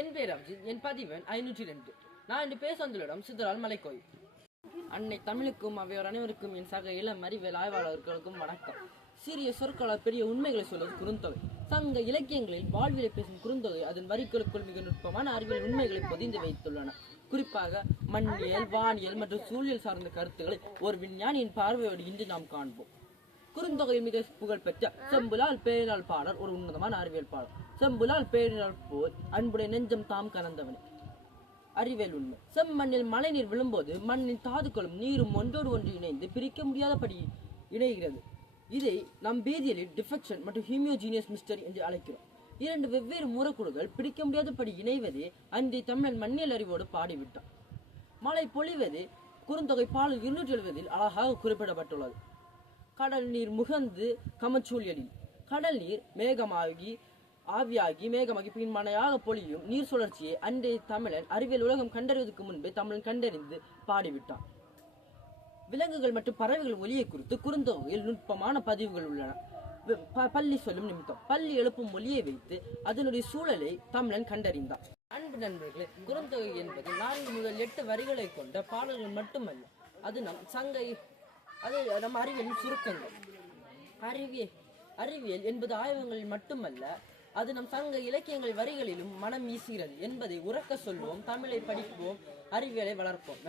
என் பேர் அபிஜித், என் பதிவன் 502. நான் இன்று பேச வந்துள்ள இடம் சித்தரால் மலைக்கோயில். அன்னை தமிழுக்கும் அவையோர் அனைவருக்கும் என் சக இளம் அறிவியல் ஆய்வாளர்களுக்கும் வணக்கம். சிறிய சொற்களால் பெரிய உண்மைகளை சொல்வது குறுந்தொகை. சங்க இலக்கியங்களில் வாழ்விலை பேசும் குறுந்தொகை அதன் வரிகளுக்குள் மிக நுட்பமான அறிவியல் உண்மைகளை பொதிந்து வைத்துள்ளன. குறிப்பாக மண்ணியல், வானியல் மற்றும் சூழல் சார்ந்த கருத்துக்களை ஒரு விஞ்ஞானியின் பார்வையோடு இன்று நாம் காண்போம். குறுந்தொகையில் மிக புகழ்பெற்ற செம்புலால் பேரினால் பாடல் ஒரு உன்னதமான அறிவியல் பாடல். செம்புலால் பேரினால் போல் அன்புடைய நெஞ்சம் தாம் கலந்தவன். அறிவியல் உண்மை. செம்மண்ணில் மழை நீர் விழும்போது மண்ணின் தாதுக்களும் நீரும் ஒன்றோடு ஒன்று இணைந்து பிரிக்க முடியாதபடி இணைகிறது. இதை நம் வேதியியலில் டிஃபெக்ஷன் மற்றும் ஹீமியோஜீனியஸ் மிஸ்டரி என்று அழைக்கிறோம். இரண்டு வெவ்வேறு மூலக்கூறுகள் பிடிக்க முடியாதபடி இணைவதே அன்றைய தமிழன் மண்ணியல் அறிவோடு பாடிவிட்டார். மழை பொழிவது குறுந்தொகை பாடல் 270 அழகாக குறிப்பிடப்பட்டுள்ளது. கடல் நீர் முகந்து கமச்சூழியலில் கடல் நீர் மேகமாகி ஆவியாகி மேகமாகி பின் மழையாக பொழியும் நீர் சுழற்சியை அன்றைய தமிழன் அறிவியல் உலகம் கண்டறிவதற்கு முன்பே தமிழன் கண்டறிந்து பாடிவிட்டான். விலங்குகள் மற்றும் பறவைகள் ஒலியை குறித்து குறுந்தொகையில் நுட்பமான பதிவுகள் உள்ளன. பள்ளி சொல்லும் நிமித்தம் பள்ளி எழுப்பும் ஒலியை வைத்து அதனுடைய சூழலை தமிழன் கண்டறிந்தான். அன்பு நண்பர்களே, குறுந்தொகை என்பது 4 முதல் 8 வரிகளை கொண்ட பாடல்கள் மட்டுமல்ல, அது நம் அறிவியலின் சுருக்கங்கள். அறிவியல் என்பது ஆய்வகங்களில் மட்டுமல்ல, அது நம் சங்க இலக்கியங்கள் வரிகளிலும் மனம் வீசுகிறது என்பதை உறக்க சொல்வோம். தமிழை படிப்போம், அறிவியலை வளர்ப்போம்.